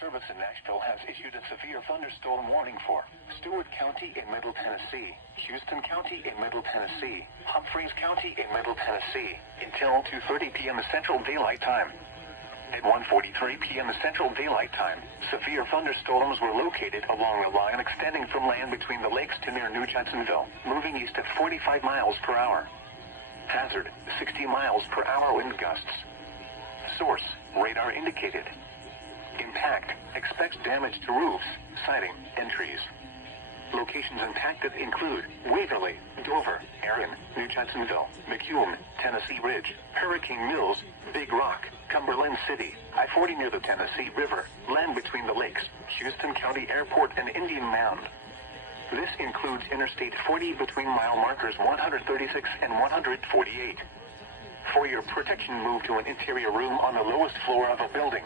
Service in Nashville has issued a severe thunderstorm warning for Stewart County in Middle Tennessee, Houston County in Middle Tennessee, Humphreys County in Middle Tennessee, until 2:30 p.m. Central Daylight Time. At 1:43 p.m. Central Daylight Time, severe thunderstorms were located along a line extending from land between the lakes to near New Jacksonville, moving east at 45 miles per hour. Hazard, 60 miles per hour wind gusts. Source, radar indicated. Impact, expects damage to roofs, siding, and trees. Locations impacted include Waverly, Dover, Erin, New Jacksonville, McCune, Tennessee Ridge, Hurricane Mills, Big Rock, Cumberland City, I-40 near the Tennessee River, land between the lakes, Houston County Airport, and Indian Mound. This includes Interstate 40 between mile markers 136 and 148. For your protection, move to an interior room on the lowest floor of a building.